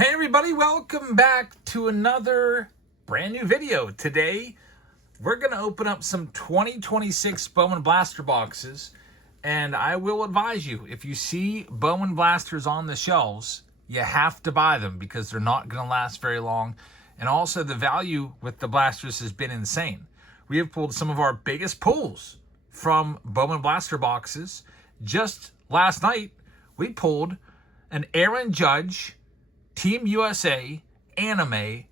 Hey everybody, welcome back to another brand new video. Today, we're going to open up some 2026 Bowman blaster boxes, and I will advise you, if you see Bowman blasters on the shelves, you have to buy them because they're not going to last very long. And also, the value with the blasters has been insane. We have pulled some of our biggest pulls from Bowman blaster boxes. Just last night, we pulled an Aaron Judge Team USA anime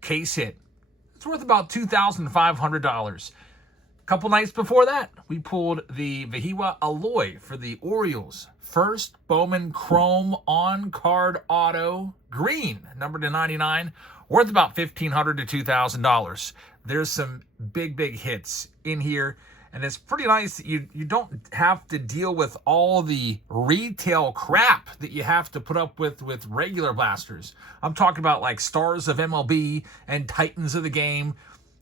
case hit. It's worth about $2,500. A couple nights before that, we pulled the Vahiwa Alloy for the Orioles. First Bowman Chrome on-card auto green, numbered to 99, worth about $1,500 to $2,000. There's some big hits in here. And it's pretty nice that you don't have to deal with all the retail crap that you have to put up with regular blasters. I'm talking about like Stars of MLB and Titans of the Game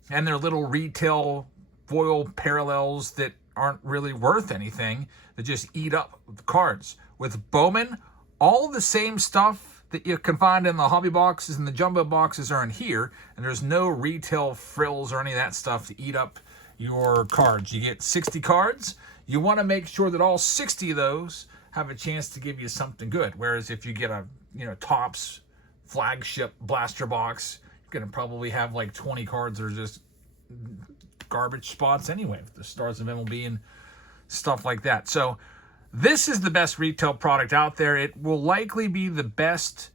and their little retail foil parallels that aren't really worth anything, that just eat up the cards. With Bowman, all the same stuff that you can find in the hobby boxes and the jumbo boxes are in here, and there's no retail frills or any of that stuff to eat up your cards. You get 60 cards. You want to make sure that all 60 of those have a chance to give you something good. Whereas if you get a Topps flagship blaster box, you're going to probably have like 20 cards that are just garbage spots anyway, with the Stars of MLB and stuff like that. So this is the best retail product out there. It will likely be the best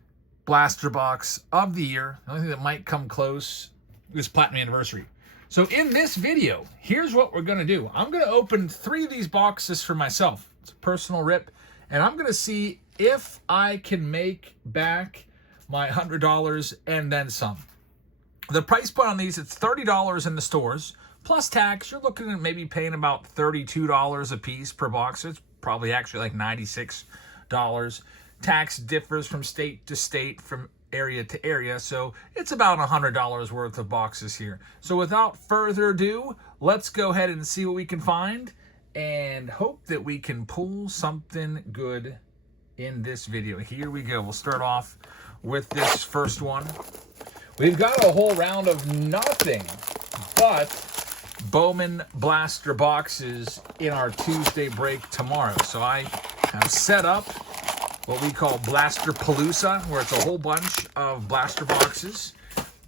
blaster box of the year. The only thing that might come close is Platinum Anniversary. So in this video, here's what we're going to do. I'm going to open 3 of these boxes for myself. It's a personal rip. And I'm going to see if I can make back my $100 and then some. The price point on these, it's $30 in the stores. Plus tax, you're looking at maybe paying about $32 a piece per box. It's probably actually like $96. Tax differs from state to state, from area to area, so it's about $100 worth of boxes here. So without further ado, let's go ahead and see what we can find and hope that we can pull something good in this video. Here we go. We'll start off with this first one. We've got a whole round of nothing but Bowman blaster boxes in our Tuesday break tomorrow. So I have set up what we call Blaster Palooza, where it's a whole bunch of blaster boxes.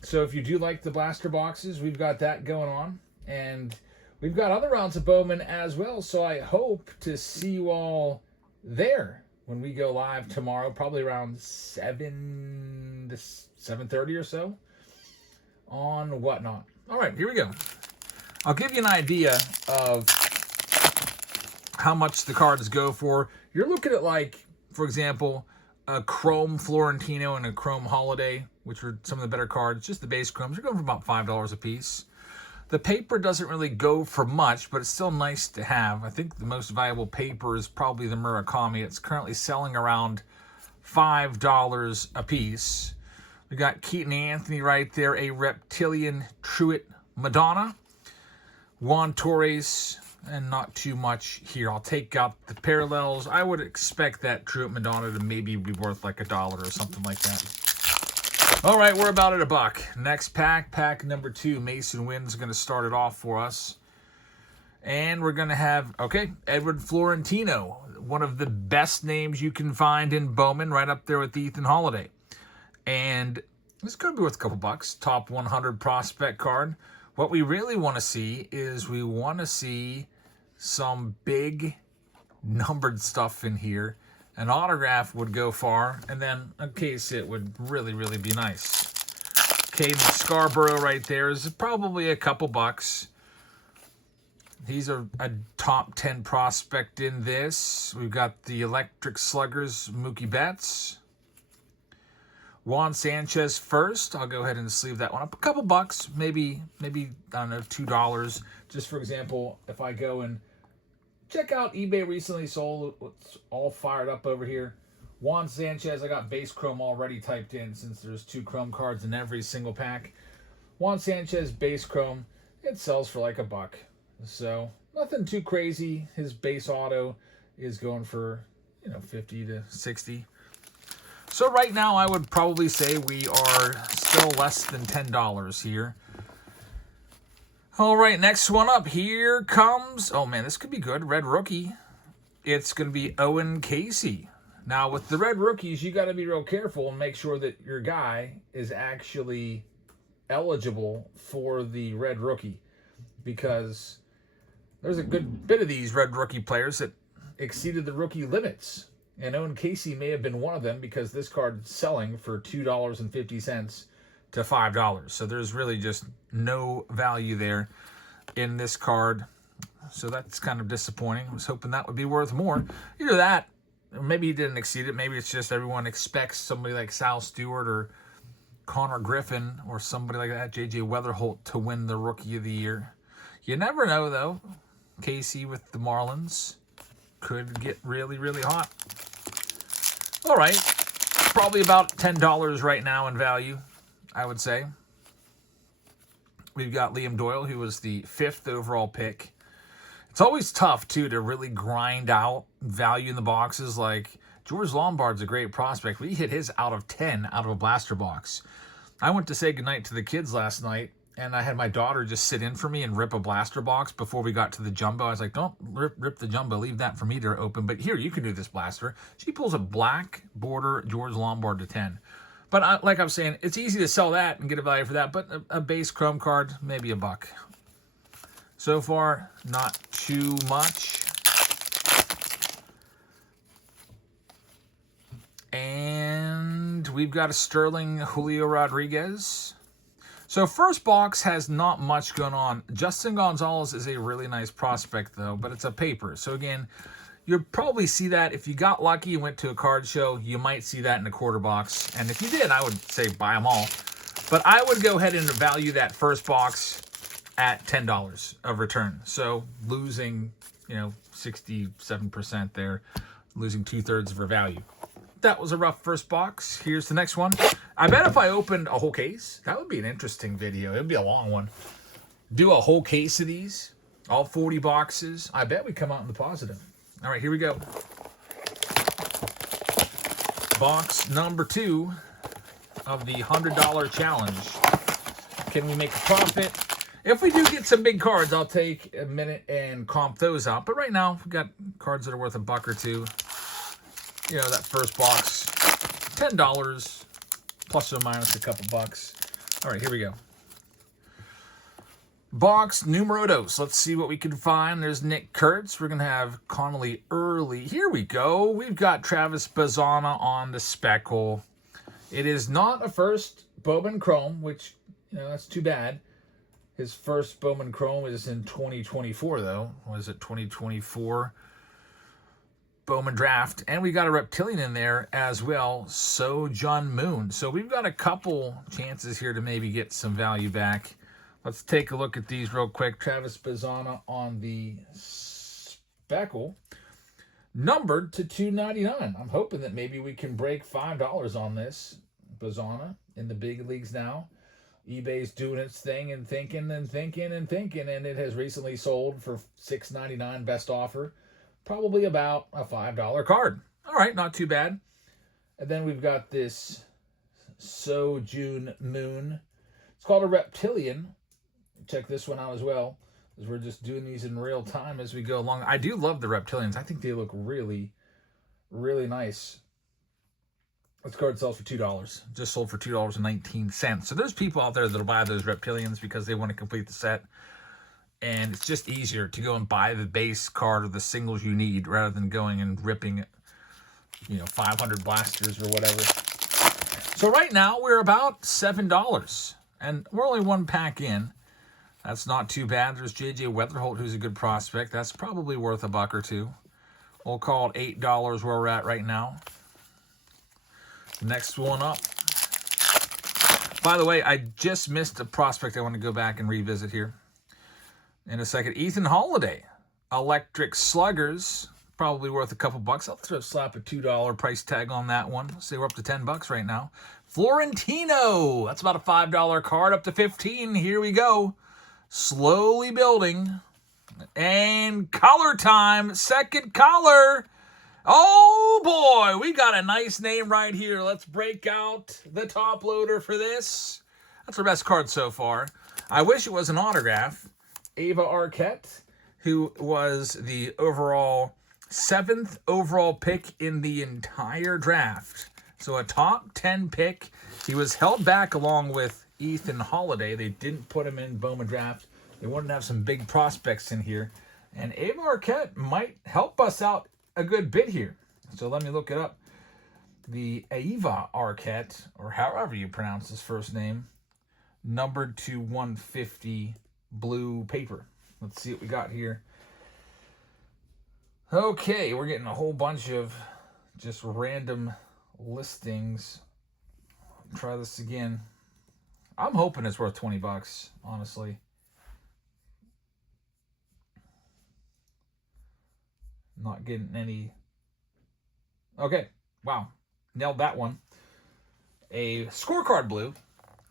So if you do like the blaster boxes, we've got that going on. And we've got other rounds of Bowman as well. So I hope to see you all there when we go live tomorrow, probably around 7 to 7:30 or so on Whatnot. All right, here we go. I'll give you an idea of how much the cards go for. You're looking at, like, for example, a Chrome Florentino and a Chrome Holiday, which are some of the better cards. Just the base Chromes are going for about $5 a piece. The paper doesn't really go for much, but it's still nice to have. I think the most valuable paper is probably the Murakami. It's currently selling around $5 a piece. We got Keaton Anthony right there, a Reptilian Truett Madonna. Juan Torres, and not too much here. I'll take out the parallels. I would expect that Truett Madonna to maybe be worth like $1 or something like that. All right, we're about at $1. Next pack, pack number 2. Mason Wynn's going to start it off for us. And we're going to have, okay, Edward Florentino, one of the best names you can find in Bowman, right up there with Ethan Holiday. And this could be worth a couple bucks. Top 100 prospect card. What we really want to see is we want to see some big numbered stuff in here. An autograph would go far, and then a case hit would really be nice. Caden Scarborough right there is probably a couple bucks. He's a top 10 prospect in this. We've got the Electric Sluggers, Mookie Betts. Juan Sanchez first. I'll go ahead and sleeve that one up. A couple bucks, maybe I don't know, $2. Just for example, if I go and check out eBay recently sold, it's all fired up over here. Juan Sanchez, I got base Chrome already typed in since there's 2 Chrome cards in every single pack. Juan Sanchez base Chrome, it sells for like $1. So nothing too crazy. His base auto is going for 50 to 60. So right now, I would probably say we are still less than $10 here. All right, next one up. Here comes, oh man, this could be good. Red rookie. It's going to be Owen Casey. Now, with the red rookies, you got to be real careful and make sure that your guy is actually eligible for the red rookie, because there's a good bit of these red rookie players that exceeded the rookie limits. And Owen Casey may have been one of them, because this card is selling for $2.50 to $5. So there's really just no value there in this card. So that's kind of disappointing. I was hoping that would be worth more. Either that, or maybe he didn't exceed it. Maybe it's just everyone expects somebody like Sal Stewart or Connor Griffin or somebody like that, J.J. Weatherholt, to win the Rookie of the Year. You never know, though. Casey with the Marlins could get really, really hot. All right. Probably about $10 right now in value, I would say. We've got Liam Doyle, who was the 5th overall pick. It's always tough, too, to really grind out value in the boxes. Like, George Lombard's a great prospect. We hit his out of 10 out of a blaster box. I went to say goodnight to the kids last night, and I had my daughter just sit in for me and rip a blaster box before we got to the jumbo. I was like, don't rip the jumbo. Leave that for me to open. But here, you can do this blaster. She pulls a black border George Lombard to 10. But like I'm saying, it's easy to sell that and get a value for that. But a base chrome card, maybe $1. So far, not too much. And we've got a Sterling Julio Rodriguez. So first box has not much going on. Justin Gonzalez is a really nice prospect, though, but it's a paper. So again, you'll probably see that if you got lucky and went to a card show, you might see that in a quarter box. And if you did, I would say buy them all. But I would go ahead and value that first box at $10 of return. So losing, 67% there, losing 2/3 of her value. That was a rough first box. Here's the next one. I bet if I opened a whole case, that would be an interesting video. It would be a long one. Do a whole case of these, all 40 boxes. I bet we come out in the positive. All right, here we go. Box number 2 of the $100 challenge. Can we make a profit? If we do get some big cards, I'll take a minute and comp those out. But right now, we've got cards that are worth $1 or $2. That first box, $10, plus or minus a couple bucks. All right, here we go. Box numero dos. Let's see what we can find. There's Nick Kurtz. We're going to have Connolly early. Here we go. We've got Travis Bazzana on the speckle. It is not a first Bowman Chrome, which, that's too bad. His first Bowman Chrome is in 2024, though. Was it 2024? Bowman draft. And we got a reptilian in there as well. So John Moon. So we've got a couple chances here to maybe get some value back. Let's take a look at these real quick. Travis Bazzana on the speckle. Numbered to $2.99. I'm hoping that maybe we can break $5 on this. Bazzana in the big leagues now. eBay's doing its thing and thinking, and it has recently sold for $6.99 best offer. Probably about a $5 card. All right, not too bad. And then we've got this So June Moon. It's called a reptilian. Check this one out as well, as we're just doing these in real time as we go along. I do love the reptilians. I think they look really, really nice. This card sells for $2. Just sold for $2.19. So there's people out there that'll buy those reptilians because they want to complete the set. And it's just easier to go and buy the base card or the singles you need rather than going and ripping, 500 blasters or whatever. So right now we're about $7. And we're only one pack in. That's not too bad. There's J.J. Weatherholt, who's a good prospect. That's probably worth $1 or $2. We'll call it $8 where we're at right now. Next one up. By the way, I just missed a prospect I want to go back and revisit here in a second. Ethan Holiday, Electric Sluggers, probably worth a couple bucks. I'll slap a $2 price tag on that one. Say we're up to $10 right now. Florentino, that's about a $5 card, up to 15. Here we go. Slowly building. And color time, second color. Oh boy, we got a nice name right here. Let's break out the top loader for this. That's our best card so far. I wish it was an autograph. Ava Arquette, who was the overall 7th overall pick in the entire draft. So a top 10 pick. He was held back along with Ethan Holiday. They didn't put him in Bowman draft. They wanted to have some big prospects in here. And Ava Arquette might help us out a good bit here. So let me look it up. The Ava Arquette, or however you pronounce his first name, numbered to 150 blue paper. Let's see what we got here. Okay, we're getting a whole bunch of just random listings. Try this again. I'm hoping it's worth 20 bucks, honestly. Not getting any. Okay, wow. Nailed that one. A scorecard blue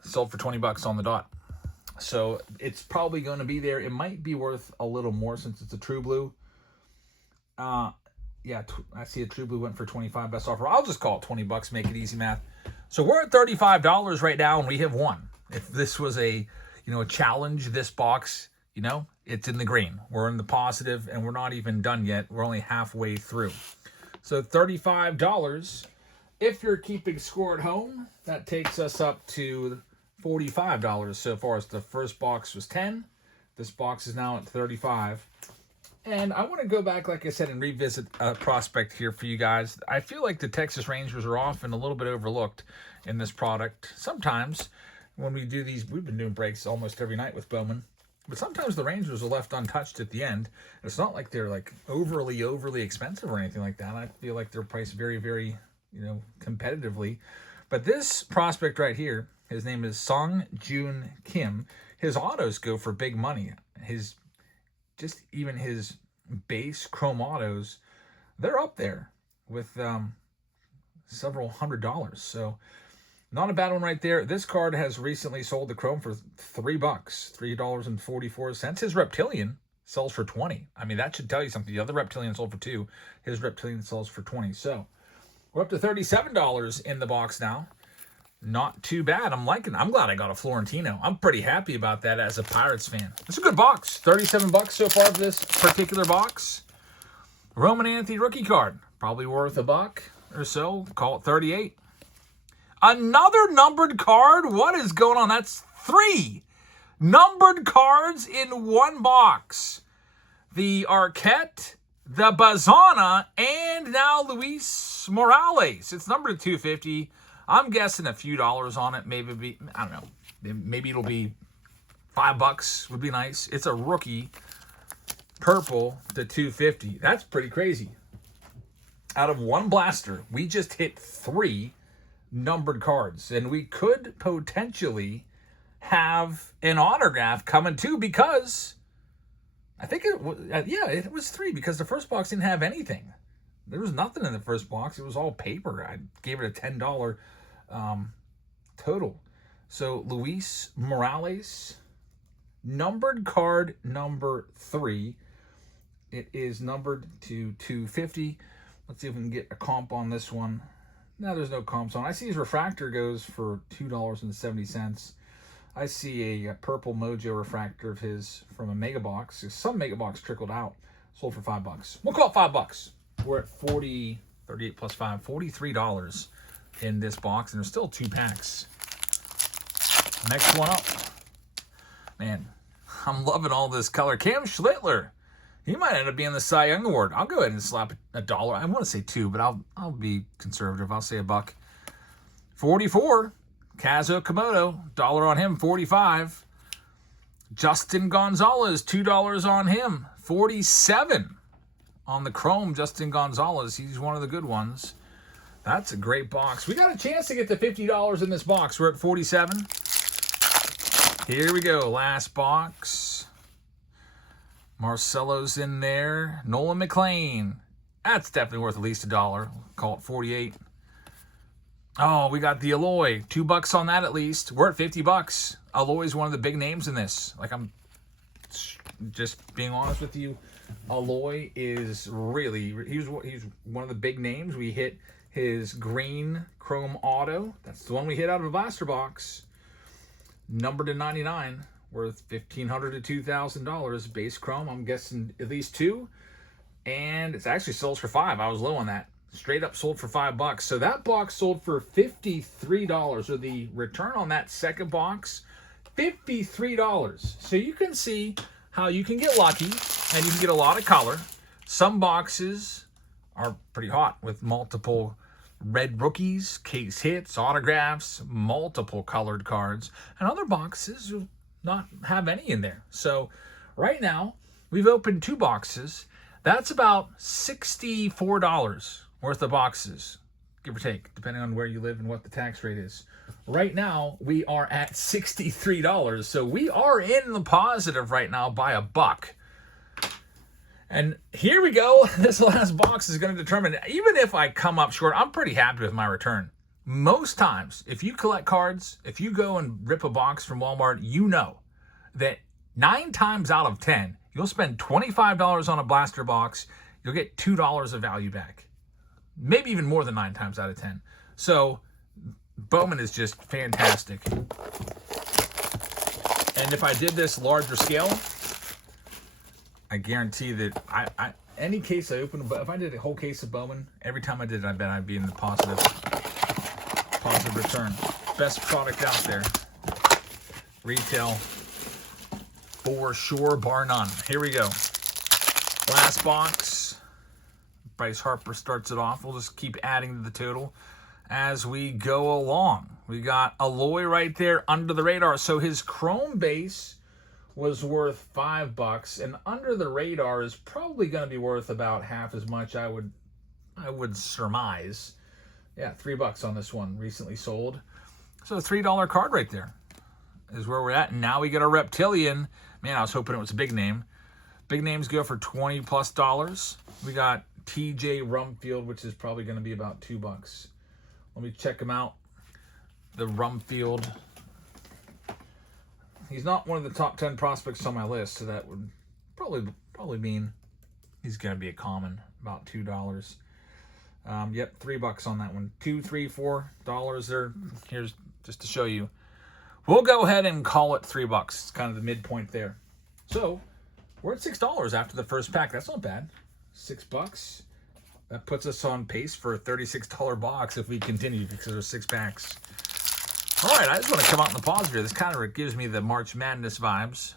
sold for 20 bucks on the dot. So it's probably going to be there. It might be worth a little more since it's a true blue. Yeah, I see a true blue went for 25 best offer. I'll just call it 20 bucks, make it easy math. So we're at $35 right now, and we have won. If this was a challenge, this box, it's in the green. We're in the positive, and we're not even done yet. We're only halfway through. So $35. If you're keeping score at home, that takes us up to $45 so far. As the first box was 10, this box is now at 35. And I want to go back, like I said, and revisit a prospect here for you guys. I feel like the Texas Rangers are often a little bit overlooked in this product. Sometimes when we do these, we've been doing breaks almost every night with Bowman, but sometimes the Rangers are left untouched at the end. It's not like they're like overly expensive or anything like that. I feel like they're priced very, very, competitively. But this prospect right here, his name is Song Joon Kim. His autos go for big money. Even his base chrome autos, they're up there with several $100s. So not a bad one right there. This card has recently sold the chrome for $3, $3.44. His reptilian sells for 20. I mean, that should tell you something. The other reptilian sold for 2. His reptilian sells for 20. So we're up to $37 in the box now. Not too bad. I'm glad I got a Florentino. I'm pretty happy about that as a Pirates fan. It's a good box. 37 bucks so far for this particular box. Roman Anthony rookie card. Probably worth $1 or so. Call it 38. Another numbered card? What is going on? That's 3 numbered cards in one box. The Arquette, the Bazana, and now Luis Morales. It's numbered to 250. I'm guessing a few dollars on it. Maybe it'll be $5 would be nice. It's a rookie purple to 250. That's pretty crazy. Out of one blaster, we just hit 3 numbered cards, and we could potentially have an autograph coming too, because I think it was 3, because the first box didn't have anything. There was nothing in the first box. It was all paper. I gave it a $10 total. So Luis Morales, numbered card number 3. It is numbered to 250. Let's see if we can get a comp on this one. No, there's no comps on. I see his refractor goes for $2.70. I see a purple Mojo refractor of his from a mega box. Some mega box trickled out. Sold for $5. We'll call it $5. We're at 38 plus 5, $43 in this box, and there's still 2 packs. Next one up. Man, I'm loving all this color. Cam Schlittler. He might end up being the Cy Young Award. I'll go ahead and slap $1. I want to say 2, but I'll be conservative. I'll say $1. 44. Kazuo Komodo. $1 on him. 45. Justin Gonzalez. $2 on him. 47. On the chrome, Justin Gonzalez. He's one of the good ones. That's a great box. We got a chance to get to $50 in this box. We're at 47. Here we go. Last box. Marcelo's in there. Nolan McLean. That's definitely worth at least $1. Call it 48. Oh, we got the Aloy. $2 on that at least. We're at $50. Aloy's one of the big names in this. Like, I'm just being honest with you. Aloy is really, he's one of the big names. We hit his green chrome auto. That's the one we hit out of a blaster box. Numbered to 99, worth $1,500 to $2,000. Base chrome, I'm guessing at least 2. And it's actually sold for $5. I was low on that. Straight up sold for $5. So that box sold for $53, or the return on that second box, $53. So you can see how you can get lucky and you can get a lot of color. Some boxes are pretty hot with multiple red rookies, case hits, autographs, multiple colored cards, and other boxes will not have any in there. So right now we've opened 2 boxes. That's about $64 worth of boxes, give or take, depending on where you live and what the tax rate is. Right now, we are at $63, so we are in the positive right now by $1. And here we go. This last box is going to determine, even if I come up short, I'm pretty happy with my return. Most times, if you collect cards, if you go and rip a box from Walmart, you know that 9 times out of 10, you'll spend $25 on a blaster box, you'll get $2 of value back. Maybe even more than 9 times out of 10. So Bowman is just fantastic. And if I did this larger scale, I guarantee that any case I open, but if I did a whole case of Bowman, every time I did it, I bet I'd be in the positive return. Best product out there. Retail for sure, bar none. Here we go. Last box. Bryce Harper starts it off. We'll just keep adding to the total as we go along. We got Aloy right there under the radar. So his chrome base was worth $5, and under the radar is probably going to be worth about half as much, I would surmise. Yeah, $3 on this one, recently sold. So a $3 card right there is where we're at. And now we get our Reptilian. Man, I was hoping it was a big name. Big names go for $20+. We got TJ Rumfield, which is probably going to be about $2. Let me check him out. The Rumfield. He's not one of the top 10 prospects on my list, so that would probably mean he's going to be a common, about $2. Yep, $3 on that one. $2, $3, $4 there. Here's just to show you. We'll go ahead and call it $3. It's kind of the midpoint there. So we're at $6 after the first pack. That's not bad. $6. That puts us on pace for a $36 box if we continue, because there's 6 packs. All right, I just want to come out in the positive. This kind of gives me the March Madness vibes.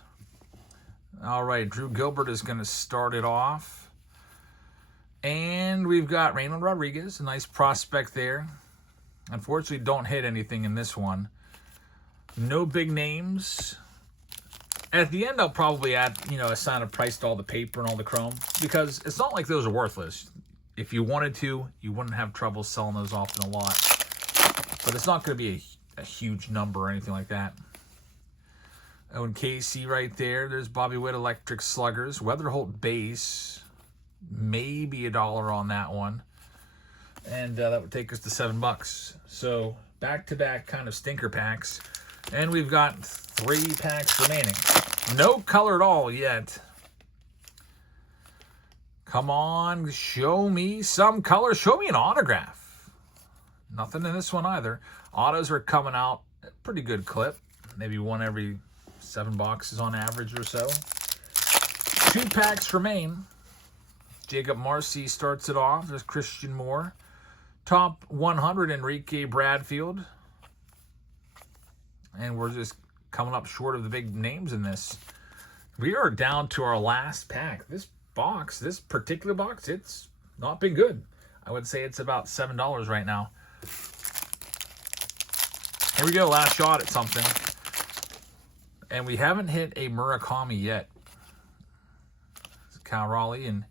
All right, Drew Gilbert is going to start it off. And we've got Raymond Rodriguez, a nice prospect there. Unfortunately, don't hit anything in this one. No big names. At the end, I'll probably add, assign a price to all the paper and all the chrome, because it's not like those are worthless. If you wanted to, you wouldn't have trouble selling those off in a lot. But it's not going to be a huge number or anything like that. Owen Casey right there. There's Bobby Witt Electric Sluggers. Weatherholt base. Maybe $1 on that one. And that would take us to $7. So back-to-back kind of stinker packs. And we've got 3 packs remaining. No color at all yet. Come on, show me some color. Show me an autograph. Nothing in this one either. Autos are coming out at a pretty good clip. Maybe one every 7 boxes on average or so. 2 packs remain. Jacob Marcy starts it off. There's Christian Moore. Top 100, Enrique Bradfield. And we're just coming up short of the big names in this. We are down to our last pack. This particular box, it's not been good. I would say it's about $7 right now. Here we go, last shot at something. And we haven't hit a Murakami yet. It's Cal Raleigh, and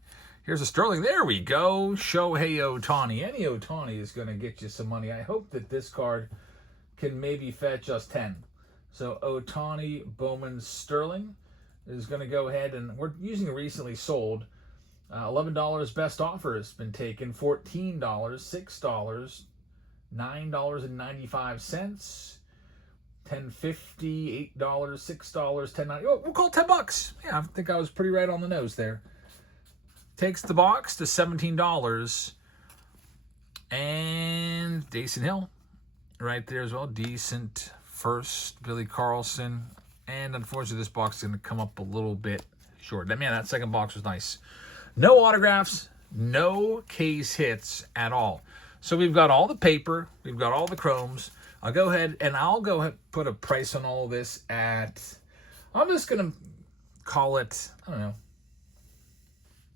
here's a Sterling. There we go. Shohei Ohtani. Any Ohtani is going to get you some money. I hope that this card can maybe fetch us 10. So Ohtani, Bowman, Sterling is going to go ahead, and we're using a recently sold. $11 best offer has been taken. $14, $6, $9.95, $10.50, $8, $6, $10.90. Oh, we'll call it $10. Yeah, I think I was pretty right on the nose there. takes the box to $17. And Dason Hill right there as well. Decent first, Billy Carlson. And unfortunately, this box is going to come up a little bit short. Man, that second box was nice. No autographs, no case hits at all. So we've got all the paper. We've got all the chromes. I'll go ahead and put a price on all of this at, I'm just going to call it, I don't know.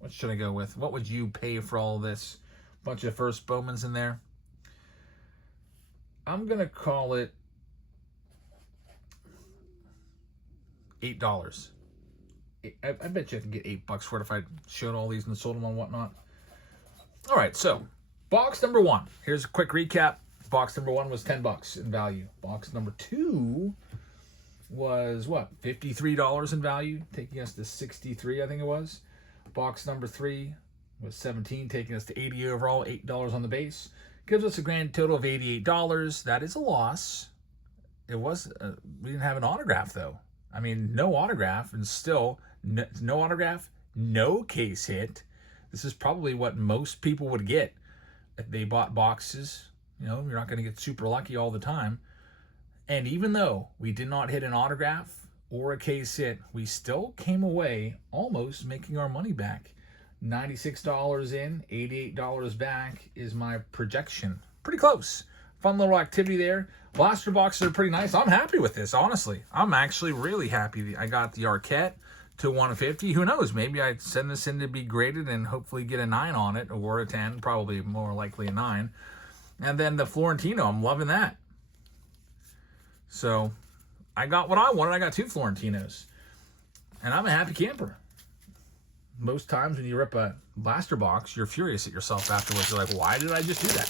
What should I go with? What would you pay for all of this? Bunch of first Bowmans in there. I'm going to call it $8. I bet you I can get $8 for it if I showed all these and sold them on Whatnot. All right, so box number 1. Here's a quick recap. Box number 1 was $10 in value. Box number 2 was what? $53 in value, taking us to $63, I think it was. Box number 3 was $17, taking us to $80 overall, $8 on the base. Gives us a grand total of $88. That is a loss. It was, we didn't have an autograph though. I mean, no autograph, and still no autograph, no case hit. This is probably what most people would get if they bought boxes. You know, you're not going to get super lucky all the time. And even though we did not hit an autograph or a case hit, we still came away almost making our money back. $96 in, $88 back is my projection. Pretty close. Fun little activity there. Blaster boxes are pretty nice. I'm happy with this, honestly. I'm actually really happy. I got the Arquette to 150. Who knows? Maybe I send this in to be graded and hopefully get a 9 on it, or a 10. Probably more likely a 9. And then the Florentino, I'm loving that. So I got what I wanted. I got 2 Florentinos. And I'm a happy camper. Most times when you rip a blaster box, you're furious at yourself afterwards. You're like, why did I just do that?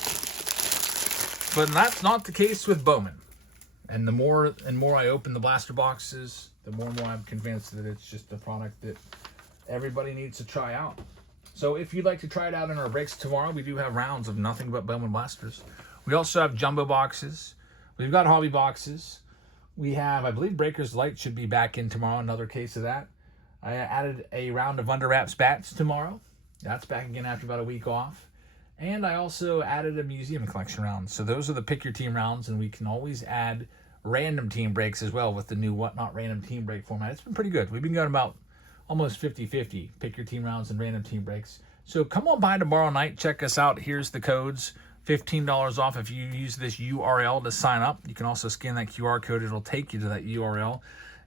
But that's not the case with Bowman. And the more and more I open the blaster boxes, the more and more I'm convinced that it's just a product that everybody needs to try out. So if you'd like to try it out in our breaks tomorrow, we do have rounds of nothing but Bowman blasters. We also have jumbo boxes. We've got hobby boxes. We have, I believe, Breakers Light should be back in tomorrow, another case of that. I added a round of Under Wraps bats tomorrow. That's back again after about a week off. And I also added a museum collection round. So those are the pick your team rounds, and we can always add random team breaks as well with the new Whatnot random team break format. It's been pretty good. We've been going about almost 50-50 pick your team rounds and random team breaks. So come on by tomorrow night. Check us out. Here's the codes. $15 off if you use this URL to sign up. You can also scan that QR code. It'll take you to that URL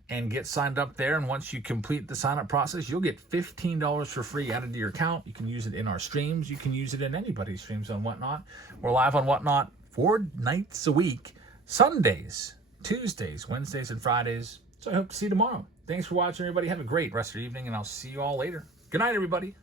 and get signed up there. And once you complete the sign-up process, you'll get $15 for free added to your account. You can use it in our streams. You can use it in anybody's streams on Whatnot. We're live on Whatnot 4 nights a week, Sundays, Tuesdays, Wednesdays, and Fridays. So I hope to see you tomorrow. Thanks for watching, everybody. Have a great rest of your evening, and I'll see you all later. Good night, everybody.